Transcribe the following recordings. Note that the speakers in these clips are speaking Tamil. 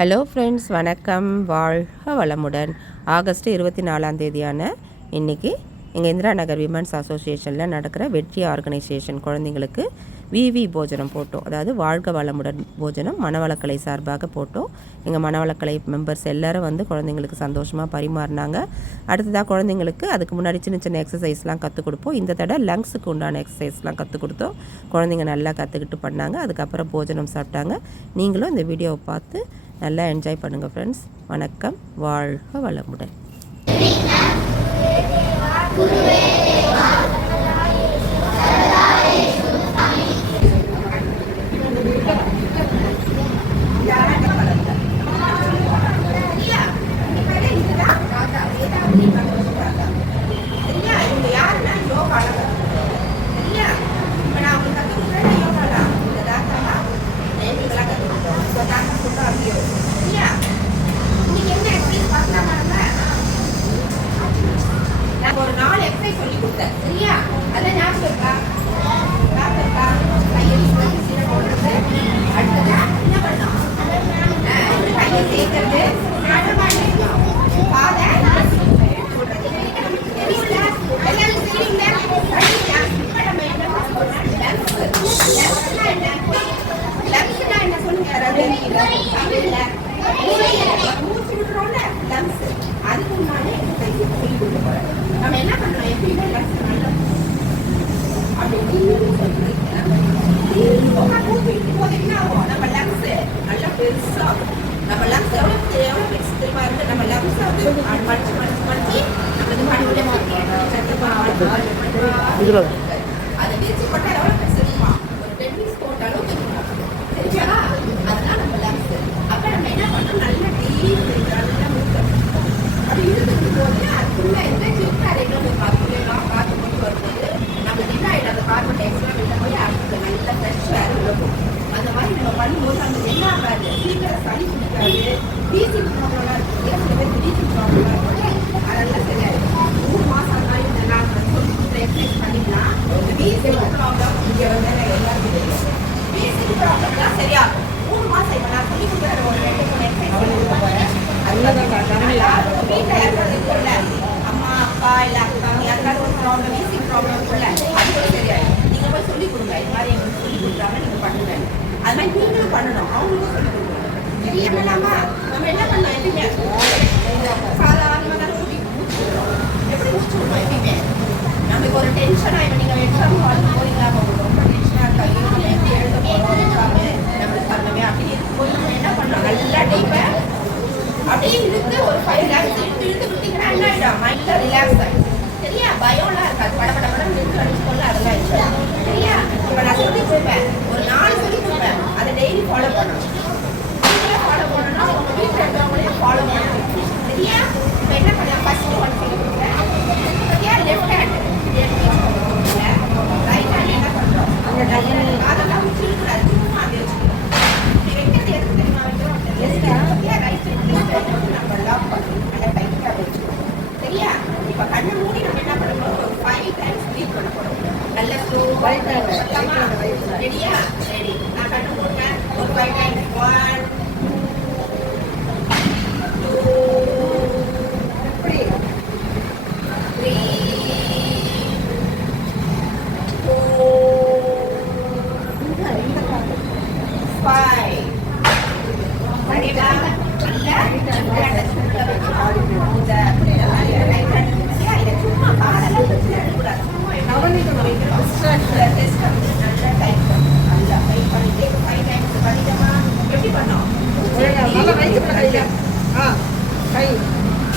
ஹலோ ஃப்ரெண்ட்ஸ், வணக்கம். வாழ்க வளமுடன். ஆகஸ்ட் 24 இன்றைக்கி எங்கள் இந்திரா நகர் விமன்ஸ் அசோசியேஷனில் நடக்கிற வெற்றி ஆர்கனைசேஷன் குழந்தைங்களுக்கு விவி போஜனம் போட்டோம். அதாவது வாழ்க வளமுடன் போஜனம் மனவளக்கலை சார்பாக போட்டோம். எங்கள் மனவளக்கலை மெம்பர்ஸ் எல்லோரும் வந்து குழந்தைங்களுக்கு சந்தோஷமாக பரிமாறினாங்க. அடுத்ததாக குழந்தைங்களுக்கு அதுக்கு முன்னாடி சின்ன சின்ன எக்ஸசைஸ்லாம் கற்றுக் கொடுப்போம். இந்த தடவை லங்ஸுக்கு உண்டான எக்ஸசைஸ்லாம் கற்றுக் கொடுத்தோம். குழந்தைங்க நல்லா கற்றுக்கிட்டு பண்ணாங்க. அதுக்கப்புறம் போஜனம் சாப்பிட்டாங்க. நீங்களும் இந்த வீடியோவை பார்த்து நல்லா என்ஜாய் பண்ணுங்கள் ஃப்ரெண்ட்ஸ். வணக்கம். வாழ்க வளமுடன். ஒரு 4 எக்ஸசைஸ் சொல்லி கொடுத்தேன். சரியா? அதான் ஞாபகம் இருக்கா? கையை போடுறது, அடுத்தது என்ன பண்ணணும்? கையை சேர்க்கறது, பாதை என்ன சொல்லுங்க? மூச்சு விடுறோம்ல, லங்ஸ். அதுக்கு முன்னாடி சொல்லி கொடுக்க போறேன். நம்ம என்ன பண்ணலாம்? எப்பயுமே லங்ஸ் நல்லா அப்படி மூச்சு போது என்ன ஆகும்? நம்ம லங்ஸ் நல்லா பெருசாகும். நம்ம லங்ஸ் எவ்வளவு பெருசு தெரியுமா இருக்கு? நம்ம லங்ஸ் வந்து மடிச்சு மடிச்சு மடிச்சு அதை விரிச்சு போட்டா எவ்வளவு பெருசு தெரியுமா? ஒரு டென்னிஸ் போட்டாலும் தெரியுமா? அதெல்லாம் நம்ம லங்ஸ். அப்ப நம்ம என்ன பண்ணோம்? நல்லா டீப் நல்லா மூச்சு அப்படி இழுத்துட்டு போது அதுக்குள்ள எந்த சிக்காரைகளும் காற்று கொண்டு வரும்போது நம்ம டினாய்டு அந்த கார்பன் டை ஆக்சைடு வெளில போய் அடுத்து நல்ல ஃப்ரெஷ் ஏர் இருக்கும். அந்த மாதிரி நம்ம பண்ணும்போது அந்த என்ன ஆகாது, சீக்கிரம் சளி பிடிக்காது. டீசிங் ப்ராப்ளம்லாம் இருக்கு, சில பேர் டீசிங் ப்ராப்ளம்லாம் இருக்கும். அதெல்லாம் சரியாயிடும். 3 மாதம் தான் இந்த நாள் சொல்லி எக்ஸசைஸ் பண்ணிக்கலாம். டீசிங் ப்ராப்ளம் இங்கே வந்து எல்லாருக்கும் தெரியும். டீசிங் ப்ராப்ளம் தான் சரியாகும். 3 மாதம் இப்போ நான் சொல்லி கொடுக்குற ஒரு 2-3 எக்ஸசைஸ் சொல்லி கொடுக்க போகிறேன். வீட்டில் யாருக்காவது இருக்குல்ல, அம்மா அப்பா இல்லை அக்கா யாருக்காவது ஒரு ப்ராப்ளம், வீசிங் ப்ராப்ளம் இருக்குல்ல, அது கூட தெரியாது. நீங்கள் போய் சொல்லிக் கொடுங்க. இது மாதிரி எங்களுக்கு சொல்லிக் கொடுக்குறாங்க, நீங்கள் பண்ணுங்க. அது மாதிரி நீங்களும் பண்ணணும், அவங்களுக்கும் சொல்லிக் கொடுக்கணும். சரி, என்னலாமா நம்ம என்ன பண்ணலாம்? எப்பயுமே சாதாரணமாக தான் சொல்லி எப்படி மூச்சு விடணும். எப்பயுமே நமக்கு ஒரு டென்ஷன் ஆகிடும். நீங்கள் எக்ஸாம் போறீங்களா, உங்களுக்கு ரொம்ப டென்ஷனாக இருக்கா, நம்ம எப்படி எழுத போகிறோம் எக்ஸாமு, நம்மளுக்கு பண்ணவே அப்படின்னு இருக்கும்போது நம்ம என்ன பண்ணலாம்? நல்லா டீப்பை அப்படியே இழுத்து ஒரு 5 lakhs இழுத்து விட்டீங்கன்னா என்ன ஆகிடும்? மைண்டில் ரிலாக்ஸ் ஆகிடும். சரியா? பயம்லாம் இருக்காது. படம் நிறுத்து அடிச்சுக்கொள்ள அதெல்லாம் இருக்கும். சரியா? இப்போ நான் சொல்லி கொடுப்பேன், ஒரு 4 சொல்லி கொடுப்பேன். அதை டெய்லி ஃபாலோ பண்ணணும். ஃபாலோ பண்ணணும்னா உங்கள் வீட்டில் இருக்கிறவங்களையும் ஃபாலோ பண்ணணும். சரியா? இப்போ என்ன பண்ணலாம்? ஃபர்ஸ்ட் ஒன் சொல்லி கொடுப்பேன். சரியா? லெஃப்ட் ஹேண்ட் ரைட் ஹேண்ட் என்ன பண்ணுறோம்? அதெல்லாம் வச்சு இருக்கிறாரு. சும்மா அப்படி வச்சுக்கணும். இப்படி வைக்கிறது எதுக்கு தெரியுமா வைக்கிறோம்? ரைட் நம்ம லாக் பண்ணணும். நல்லா டைட்டாக வச்சுக்கணும். சரியா? இப்போ கண்ணை மூடி நம்ம என்ன பண்ணணும்? ஒரு 5 times ப்ரீத் பண்ண போகிறோம். நல்ல ஸ்லோவாக ரெடியா? ரெடி. நான் கண்ணு போட்டேன். ஒரு 5 times. 1 2 3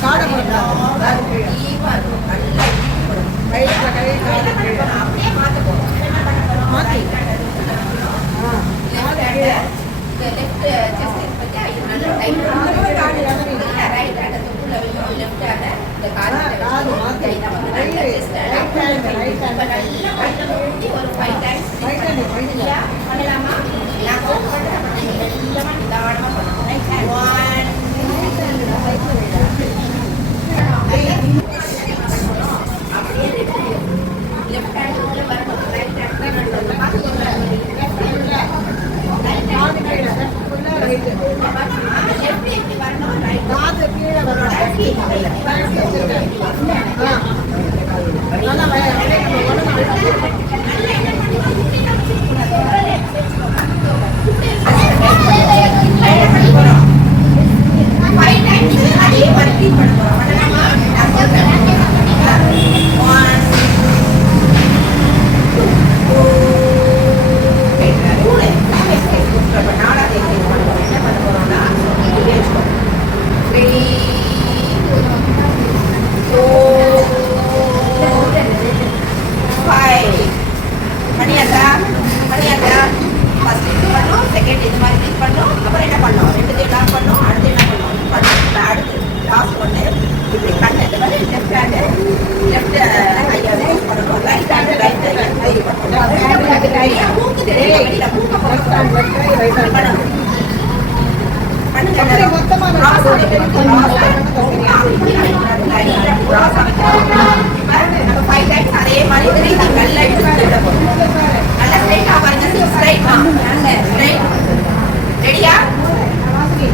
4 5 அப்படியே மாற்ற போறோம். லெஃப்ட் செஸ்ட் பத்தி நல்ல டைட் ரைட் ஹேண்ட் தொப்புல வைக்கிறோம். லெஃப்ட் ஹேண்ட் இந்த கால் நல்ல செஸ்ட் நல்லா கண்ணை மூடி ஒரு 5 times பண்ணலாமா? நான் கவுண்ட் பண்றேன். மெல்லமா நிதானமா பண்ணணும். ரைட் ஹேண்ட் 1 அப்படியே லெஃப்ட் ஹேண்ட் உள்ள வரணும். ரைட் ஹேண்ட் பார்த்து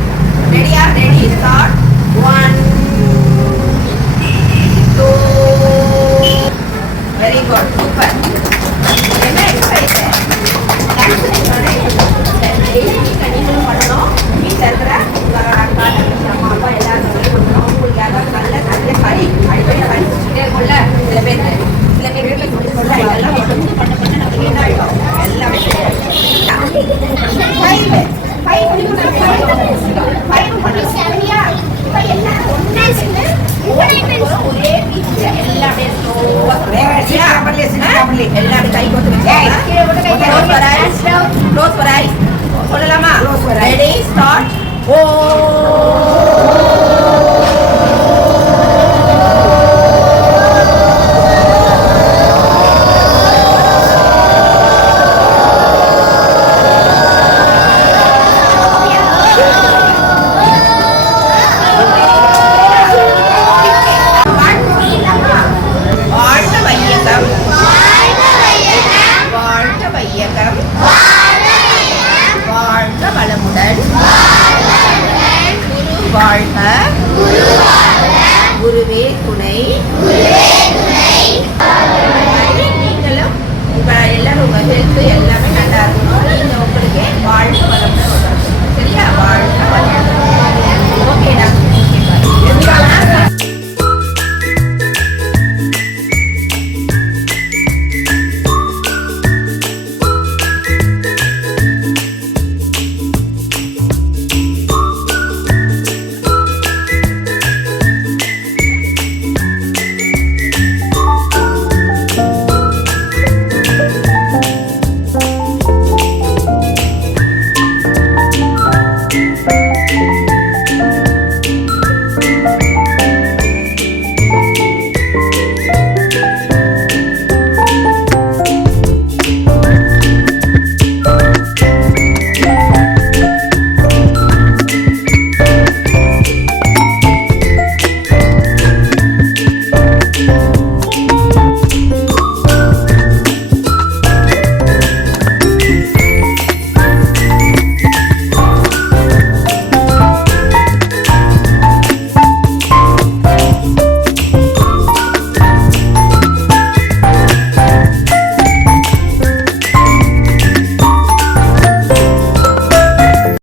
Ready, start. 1, 2. Very good, super. என்ன exercise? நீங்களும் பண்ணணும். வீட்டில் இருக்கிற அக்கா, அம்மா, அப்பா எல்லாரும் சொல்லி கொடுக்கணும். உங்களுக்கு யாராவது நல்ல கறி அடிப்படை கறி குடிச்சிட்டே இருக்கும்ல சில பேர் எல்லாம் பண்ண நமக்கு என்ன ஆகிடும் எல்லாமே ஒரே பீச்சு எல்லாமே எல்லாமே கை சொல்லலாமா? Ready start. ஓ